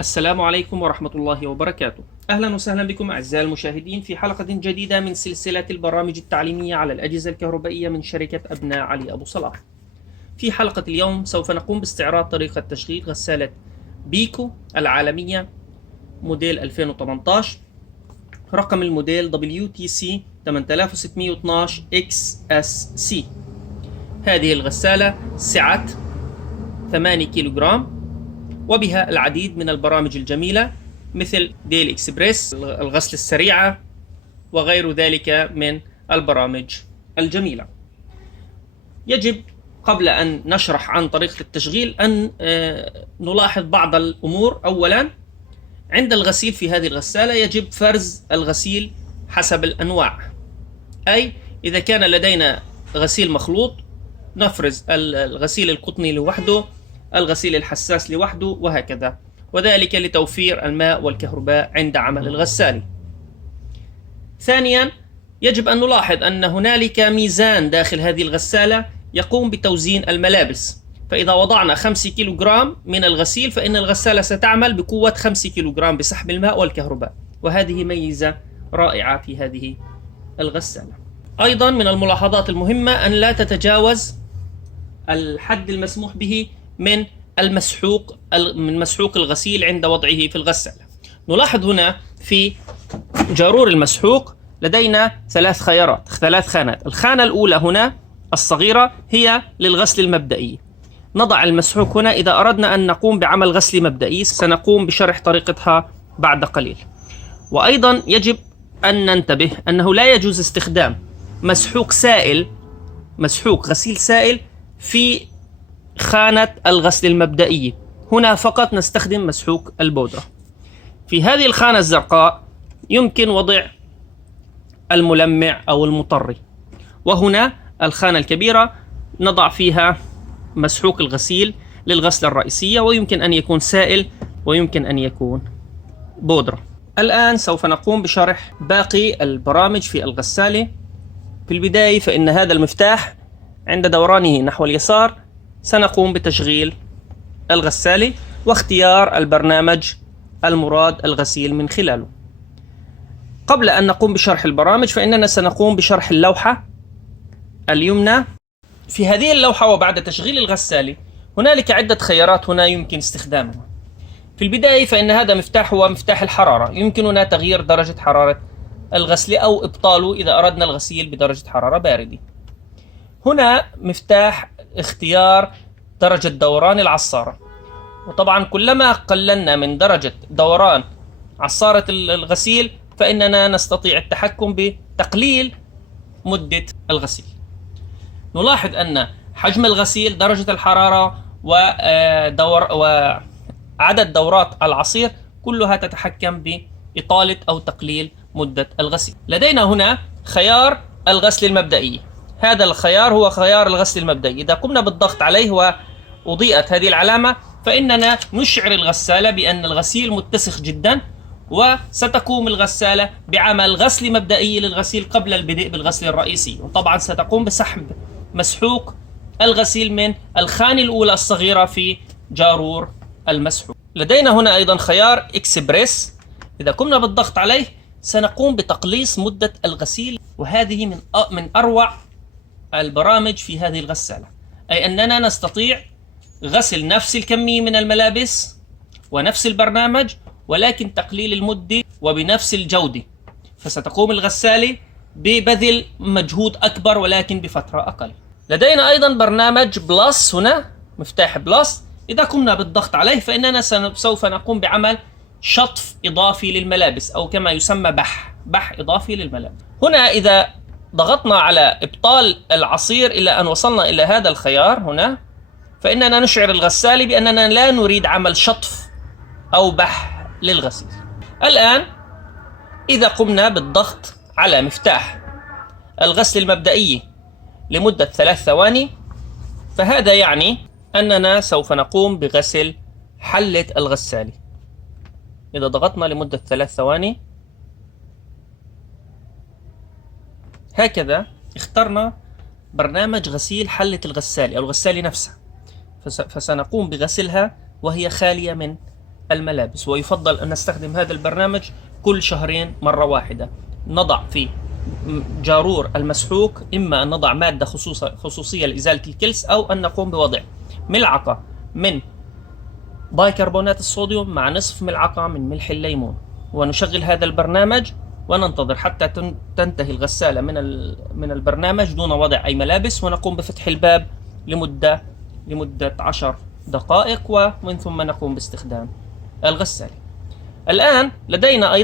السلام عليكم ورحمة الله وبركاته. أهلا وسهلا بكم أعزائي المشاهدين في حلقة جديدة من سلسلة البرامج التعليمية على الأجهزة الكهربائية من شركة أبناء علي أبو صلاح. في حلقة اليوم سوف نقوم باستعراض طريقة تشغيل غسالة بيكو العالمية موديل 2018، رقم الموديل WTC 8612 XSC. هذه الغسالة سعة 8 كيلوغرام، وبها العديد من البرامج الجميلة مثل ديل إكسبريس، الغسل السريعة، وغير ذلك من البرامج الجميلة. يجب قبل أن نشرح عن طريقة التشغيل أن نلاحظ بعض الأمور. أولا، عند الغسيل في هذه الغسالة يجب فرز الغسيل حسب الأنواع، أي إذا كان لدينا غسيل مخلوط نفرز الغسيل القطني لوحده، الغسيل الحساس لوحده، وهكذا، وذلك لتوفير الماء والكهرباء عند عمل الغسالة. ثانيا، يجب أن نلاحظ أن هنالك ميزان داخل هذه الغسالة يقوم بتوزين الملابس، فإذا وضعنا 5 كيلوغرام من الغسيل فإن الغسالة ستعمل بقوة 5 كيلوغرام بسحب الماء والكهرباء، وهذه ميزة رائعة في هذه الغسالة. أيضا من الملاحظات المهمة أن لا تتجاوز الحد المسموح به من مسحوق الغسيل عند وضعه في الغسالة. نلاحظ هنا في جارور المسحوق لدينا ثلاث خانات. الخانة الأولى هنا الصغيرة هي للغسل المبدئي. نضع المسحوق هنا إذا أردنا أن نقوم بعمل غسل مبدئي، سنقوم بشرح طريقتها بعد قليل. وأيضا يجب أن ننتبه أنه لا يجوز استخدام مسحوق غسيل سائل في خانة الغسل المبدئي. هنا فقط نستخدم مسحوق البودرة. في هذه الخانة الزرقاء يمكن وضع الملمع أو المطري، وهنا الخانة الكبيرة نضع فيها مسحوق الغسيل للغسلة الرئيسية، ويمكن أن يكون سائل ويمكن أن يكون بودرة. الآن سوف نقوم بشرح باقي البرامج في الغسالة. في البداية فإن هذا المفتاح عند دورانه نحو اليسار سنقوم بتشغيل الغسالة واختيار البرنامج المراد الغسيل من خلاله. قبل أن نقوم بشرح البرامج فإننا سنقوم بشرح اللوحة اليمنى. في هذه اللوحة وبعد تشغيل الغسالة هنالك عدة خيارات هنا يمكن استخدامها. في البداية فإن هذا مفتاح هو مفتاح الحرارة، يمكننا تغيير درجة حرارة الغسل أو إبطاله إذا أردنا الغسيل بدرجة حرارة باردة. هنا مفتاح اختيار درجة دوران العصارة، وطبعا كلما قللنا من درجة دوران عصارة الغسيل فإننا نستطيع التحكم بتقليل مدة الغسيل. نلاحظ أن حجم الغسيل، درجة الحرارة، وعدد دورات العصير كلها تتحكم بإطالة أو تقليل مدة الغسيل. لدينا هنا خيار الغسل المبدئي. هذا الخيار هو خيار الغسل المبدئي. إذا قمنا بالضغط عليه وأضيئت هذه العلامة فإننا نشعر الغسالة بأن الغسيل متسخ جدا، وستقوم الغسالة بعمل غسل مبدئي للغسيل قبل البدء بالغسل الرئيسي. وطبعا ستقوم بسحب مسحوق الغسيل من الخانة الأولى الصغيرة في جارور المسحوق. لدينا هنا أيضا خيار إكسبريس. إذا قمنا بالضغط عليه سنقوم بتقليص مدة الغسيل، وهذه من أروع البرامج في هذه الغسالة، أي أننا نستطيع غسل نفس الكمية من الملابس ونفس البرنامج، ولكن تقليل المدة وبنفس الجودة، فستقوم الغسالة ببذل مجهود أكبر ولكن بفترة أقل. لدينا أيضا برنامج بلس، هنا مفتاح بلس. إذا قمنا بالضغط عليه فإننا سوف نقوم بعمل شطف إضافي للملابس، أو كما يسمى بح إضافي للملابس. هنا إذا ضغطنا على إبطال العصير إلى أن وصلنا إلى هذا الخيار هنا فإننا نشعر الغسالة بأننا لا نريد عمل شطف أو بح للغسيل. الآن إذا قمنا بالضغط على مفتاح الغسل المبدئي لمدة 3 ثواني فهذا يعني أننا سوف نقوم بغسل حلة الغسالة. إذا ضغطنا لمدة 3 ثواني هكذا اخترنا برنامج غسيل حلة الغسالة أو الغسالة نفسها، فسنقوم بغسلها وهي خالية من الملابس، ويفضل أن نستخدم هذا البرنامج كل شهرين مرة واحدة. نضع في جارور المسحوق إما أن نضع مادة خصوصية لإزالة الكلس، أو أن نقوم بوضع ملعقة من بايكربونات الصوديوم مع نصف ملعقة من ملح الليمون، ونشغل هذا البرنامج وننتظر حتى تنتهي الغسالة من البرنامج دون وضع أي ملابس، ونقوم بفتح الباب لمدة 10 دقائق، ومن ثم نقوم باستخدام الغسالة. الآن لدينا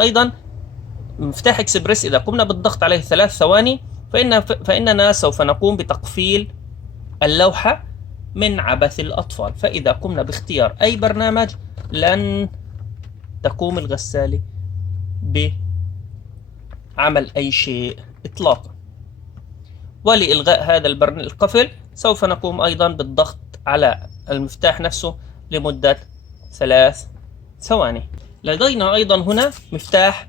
أيضا مفتاح إكسبريس. إذا قمنا بالضغط عليه 3 ثواني فإننا سوف نقوم بتقفيل اللوحة من عبث الأطفال. فإذا قمنا باختيار أي برنامج لن تقوم الغسالة بعمل أي شيء إطلاقا. ولإلغاء هذا القفل سوف نقوم أيضا بالضغط على المفتاح نفسه لمدة 3 ثواني. لدينا أيضا هنا مفتاح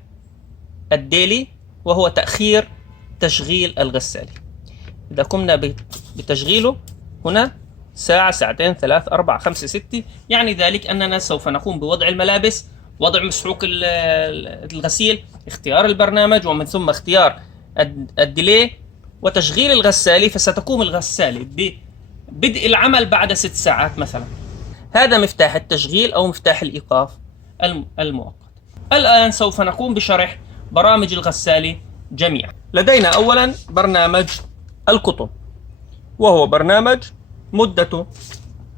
الديلي، وهو تأخير تشغيل الغسالة. إذا قمنا بتشغيله هنا ساعة، ساعتين، 3، 4، 5، 6، يعني ذلك أننا سوف نقوم بوضع الملابس، وضع مسحوق الغسيل، اختيار البرنامج، ومن ثم اختيار الديلي وتشغيل الغسالة. فستقوم الغسالة ببدء العمل بعد 6 ساعات مثلا. هذا مفتاح التشغيل أو مفتاح الإيقاف المؤقت. الآن سوف نقوم بشرح برامج الغسالة جميعا. لدينا أولا برنامج القطن، وهو برنامج مدته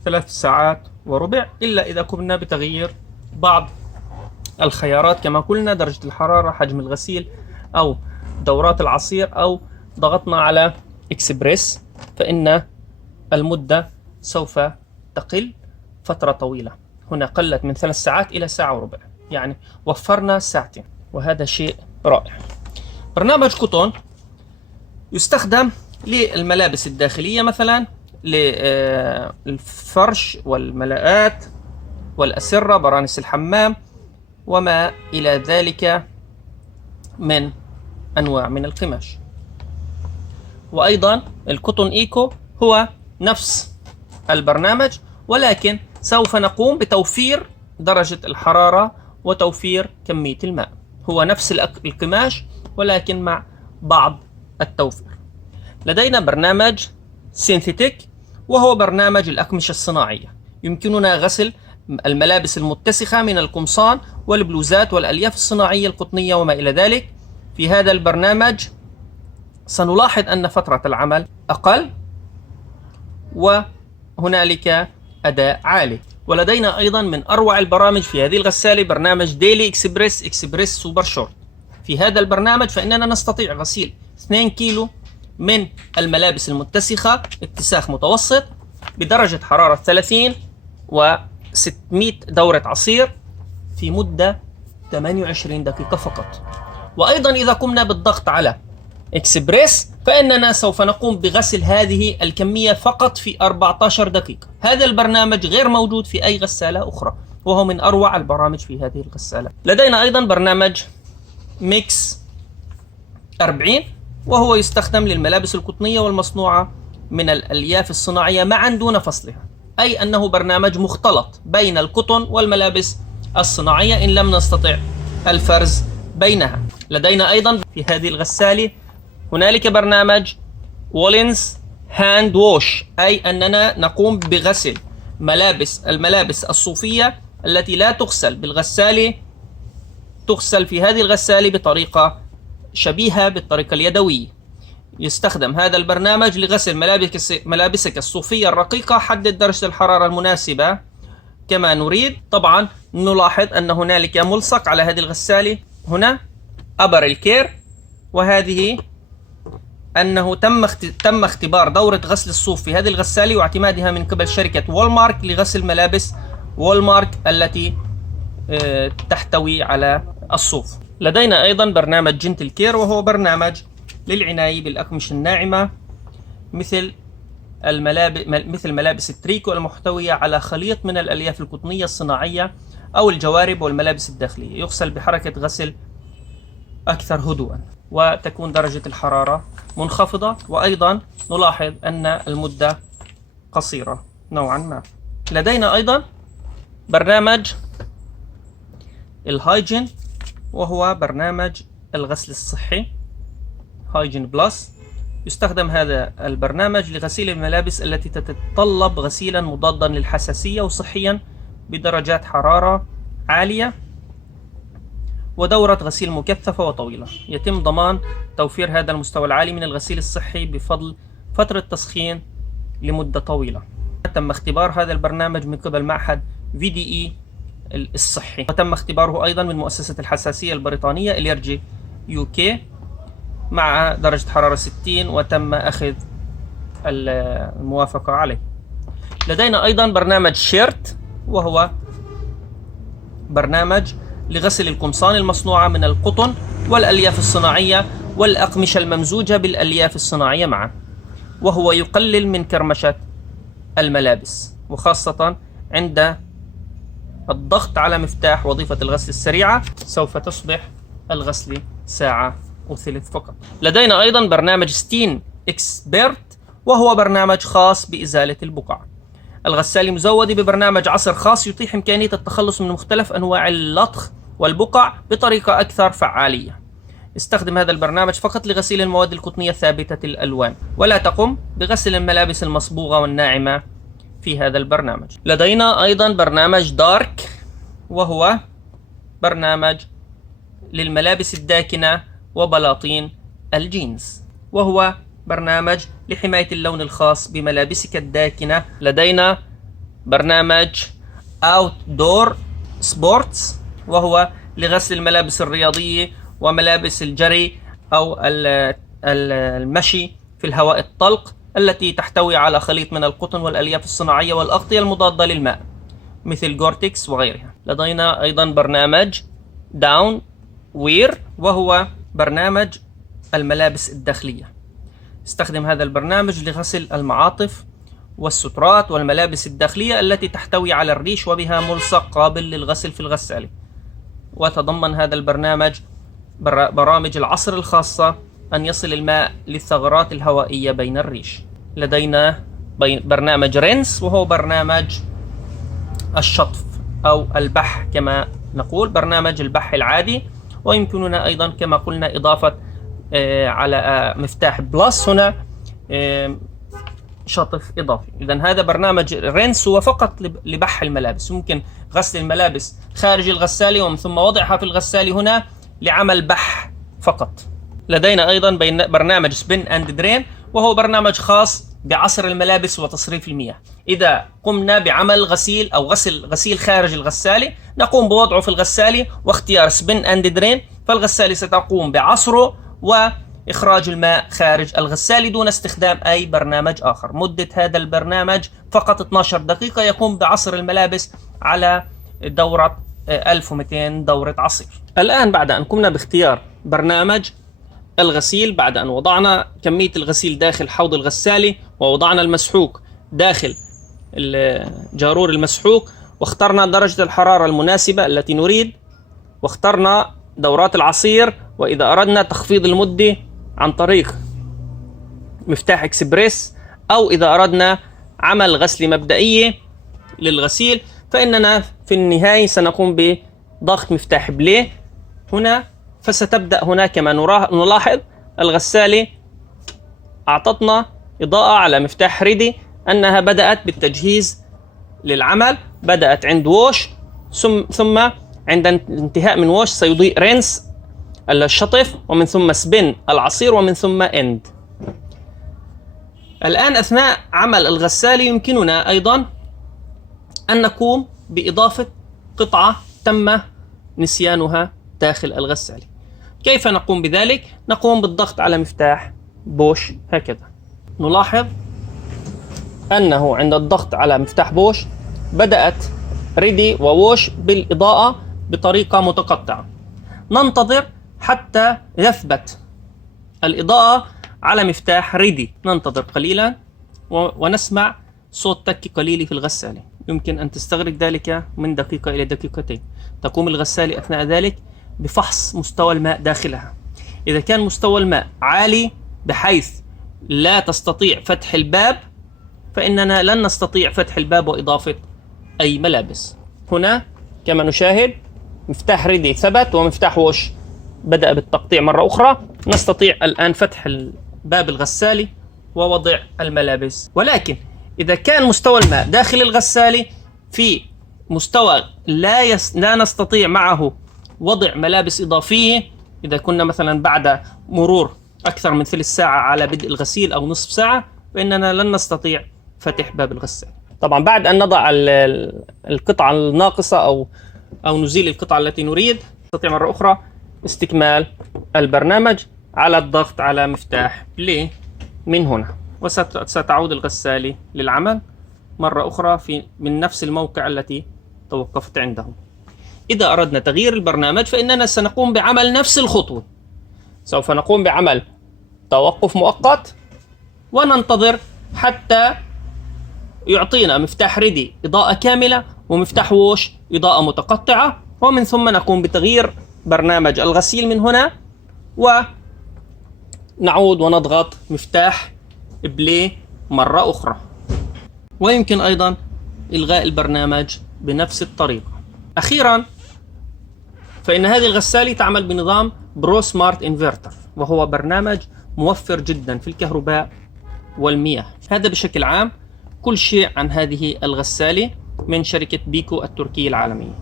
3 ساعات وربع، إلا إذا قمنا بتغيير بعض الخيارات كما قلنا: درجة الحرارة، حجم الغسيل، أو دورات العصير، أو ضغطنا على إكسبريس، فإن المدة سوف تقل فترة طويلة. هنا قلت من 3 ساعات إلى 1 ساعة وربع، يعني وفرنا ساعتين، وهذا شيء رائع. برنامج قطن يستخدم للملابس الداخلية، مثلا للفرش والملاءات والأسرة، برانس الحمام، وما إلى ذلك من أنواع من القماش. وأيضا القطن إيكو هو نفس البرنامج، ولكن سوف نقوم بتوفير درجة الحرارة وتوفير كمية الماء. هو نفس القماش ولكن مع بعض التوفير. لدينا برنامج سينثيتيك، وهو برنامج الأقمشة الصناعية. يمكننا غسل الملابس المتسخة من القمصان والبلوزات والألياف الصناعية القطنية وما إلى ذلك. في هذا البرنامج سنلاحظ أن فترة العمل أقل وهنالك أداء عالي. ولدينا أيضا من أروع البرامج في هذه الغسالة برنامج ديلي إكسبريس سوبر شورت. في هذا البرنامج فإننا نستطيع غسيل 2 كيلو من الملابس المتسخة اتساخ متوسط بدرجة حرارة 30 و600 دورة عصير في مدة 28 دقيقة فقط. وأيضا إذا قمنا بالضغط على إكسبريس فإننا سوف نقوم بغسل هذه الكمية فقط في 14 دقيقة. هذا البرنامج غير موجود في أي غسالة أخرى، وهو من أروع البرامج في هذه الغسالة. لدينا أيضا برنامج ميكس 40، وهو يستخدم للملابس القطنية والمصنوعة من الألياف الصناعية معا دون فصلها، أي أنه برنامج مختلط بين القطن والملابس الصناعية إن لم نستطع الفرز بينها. لدينا أيضا في هذه الغسالة هنالك برنامج وولينز هاند ووش، أي أننا نقوم بغسل الملابس الصوفية التي لا تغسل بالغسالة، تغسل في هذه الغسالة بطريقة شبيهة بالطريقة اليدوية. يستخدم هذا البرنامج لغسل ملابسك الصوفية الرقيقة. حدد درجة الحرارة المناسبة كما نريد. طبعا نلاحظ أن هنالك ملصق على هذه الغسالة هنا أبر الكير، وهذه أنه تم اختبار دورة غسل الصوف في هذه الغسالة واعتمادها من قبل شركة وولمارت لغسل ملابس وولمارت التي تحتوي على الصوف. لدينا أيضا برنامج جنتل كير، وهو برنامج للعناية بالأقمشة الناعمة مثل ملابس التريكو المحتوية على خليط من الألياف القطنية الصناعية أو الجوارب والملابس الداخلية. يغسل بحركة غسل أكثر هدوءا، وتكون درجة الحرارة منخفضة، وأيضا نلاحظ أن المدة قصيرة نوعا ما. لدينا أيضا برنامج الهايجين، وهو برنامج الغسل الصحي هايجين بلس. يستخدم هذا البرنامج لغسيل الملابس التي تتطلب غسيلا مضادا للحساسية وصحيا بدرجات حرارة عالية، ودورة غسيل مكثفة وطويلة. يتم ضمان توفير هذا المستوى العالي من الغسيل الصحي بفضل فترة تسخين لمدة طويلة. تم اختبار هذا البرنامج من قبل معهد VDE الصحي، وتم اختباره أيضا من مؤسسة الحساسية البريطانية إليرجي UK مع درجة حرارة 60، وتم أخذ الموافقة عليه. لدينا أيضا برنامج شيرت، وهو برنامج لغسل القمصان المصنوعة من القطن والألياف الصناعية والأقمشة الممزوجة بالألياف الصناعية معا، وهو يقلل من كرمشة الملابس، وخاصة عند الضغط على مفتاح وظيفة الغسل السريعة سوف تصبح الغسل ساعة وثلث فقط. لدينا أيضا برنامج ستين إكسبرت، وهو برنامج خاص بإزالة البقع. الغسالة مزودة ببرنامج عصر خاص يتيح إمكانية التخلص من مختلف أنواع اللطخ والبقع بطريقة أكثر فعالية. استخدم هذا البرنامج فقط لغسيل المواد القطنية ثابتة الألوان، ولا تقم بغسل الملابس المصبوغة والناعمة في هذا البرنامج. لدينا أيضا برنامج دارك، وهو برنامج للملابس الداكنة وبلاطين الجينز، وهو برنامج لحماية اللون الخاص بملابسك الداكنة. لدينا برنامج Outdoor Sports، وهو لغسل الملابس الرياضية وملابس الجري أو المشي في الهواء الطلق التي تحتوي على خليط من القطن والألياف الصناعية والأغطية المضادة للماء مثل جورتكس وغيرها. لدينا أيضا برنامج داون وير، وهو برنامج الملابس الداخلية. استخدم هذا البرنامج لغسل المعاطف والسترات والملابس الداخلية التي تحتوي على الريش وبها ملصق قابل للغسل في الغسالة. وتضمن هذا البرنامج برامج العصر الخاصة أن يصل الماء للثغرات الهوائية بين الريش. لدينا برنامج رينس، وهو برنامج الشطف أو البح كما نقول، برنامج البح العادي. ويمكننا أيضا كما قلنا إضافة على مفتاح بلس هنا شطف إضافي. إذن هذا برنامج رينس هو فقط لبح الملابس، ممكن غسل الملابس خارج الغسالة ومن ثم وضعها في الغسالة هنا لعمل بح فقط. لدينا أيضا برنامج سبين أند درين، وهو برنامج خاص بعصر الملابس وتصريف المياه. إذا قمنا بعمل غسيل أو غسيل خارج الغسالة، نقوم بوضعه في الغسالة واختيار سبين أند درين، فالغسالة ستقوم بعصره وإخراج الماء خارج الغسالة دون استخدام أي برنامج آخر. مدة هذا البرنامج فقط 12 دقيقة، يقوم بعصر الملابس على دورة 1200 دورة عصير. الآن بعد أن قمنا باختيار برنامج الغسيل، بعد أن وضعنا كمية الغسيل داخل حوض الغسالة ووضعنا المسحوق داخل الجارور المسحوق، واخترنا درجة الحرارة المناسبة التي نريد، واخترنا دورات العصير، وإذا أردنا تخفيض المدة عن طريق مفتاح إكسبريس، أو إذا أردنا عمل غسلة مبدئية للغسيل، فإننا في النهاية سنقوم بضغط مفتاح بلاي هنا. فستبدأ هنا كما نلاحظ الغسالة أعطتنا إضاءة على مفتاح ريدي أنها بدأت بالتجهيز للعمل. بدأت عند ووش، ثم عند انتهاء من ووش سيضيء رينس الشطف، ومن ثم سبين العصير، ومن ثم اند. الآن أثناء عمل الغسالة يمكننا أيضا أن نقوم بإضافة قطعة تم نسيانها داخل الغسالة. كيف نقوم بذلك؟ نقوم بالضغط على مفتاح بوش هكذا. نلاحظ أنه عند الضغط على مفتاح بوش بدأت ريدي ووش بالإضاءة بطريقة متقطعة. ننتظر حتى يثبت الإضاءة على مفتاح ريدي، ننتظر قليلا ونسمع صوت تك قليل في الغسالة. يمكن أن تستغرق ذلك من دقيقة إلى دقيقتين. تقوم الغسالة أثناء ذلك بفحص مستوى الماء داخلها. إذا كان مستوى الماء عالي بحيث لا تستطيع فتح الباب، فإننا لن نستطيع فتح الباب وإضافة أي ملابس. هنا كما نشاهد مفتاح ريدي ثبت ومفتاح ووش بدأ بالتقطيع مرة أخرى. نستطيع الآن فتح باب الغسالة ووضع الملابس. ولكن إذا كان مستوى الماء داخل الغسالة في مستوى لا نستطيع معه وضع ملابس إضافية، إذا كنا مثلا بعد مرور أكثر من ثلث ساعة على بدء الغسيل أو نصف ساعة، فإننا لن نستطيع فتح باب الغسالة. طبعا بعد أن نضع القطعة الناقصة أو نزيل القطعة التي نريد، نستطيع مرة أخرى استكمال البرنامج على الضغط على مفتاح بلاي من هنا، وستعود الغسالة للعمل مرة أخرى من نفس الموقع التي توقفت عنده. إذا أردنا تغيير البرنامج فإننا سنقوم بعمل نفس الخطوة. سوف نقوم بعمل توقف مؤقت وننتظر حتى يعطينا مفتاح ريدي إضاءة كاملة ومفتاح ووش إضاءة متقطعة، ومن ثم نقوم بتغيير برنامج الغسيل من هنا، ونعود ونضغط مفتاح بلاي مرة أخرى. ويمكن أيضا إلغاء البرنامج بنفس الطريقة. أخيرا فإن هذه الغسالة تعمل بنظام برو سمارت انفرتر، وهو برنامج موفر جدا في الكهرباء والمياه. هذا بشكل عام كل شيء عن هذه الغسالة من شركة بيكو التركية العالمية.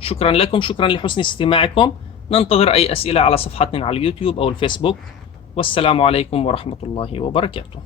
شكرا لكم، شكرا لحسن استماعكم. ننتظر أي أسئلة على صفحتنا على اليوتيوب أو الفيسبوك، والسلام عليكم ورحمة الله وبركاته.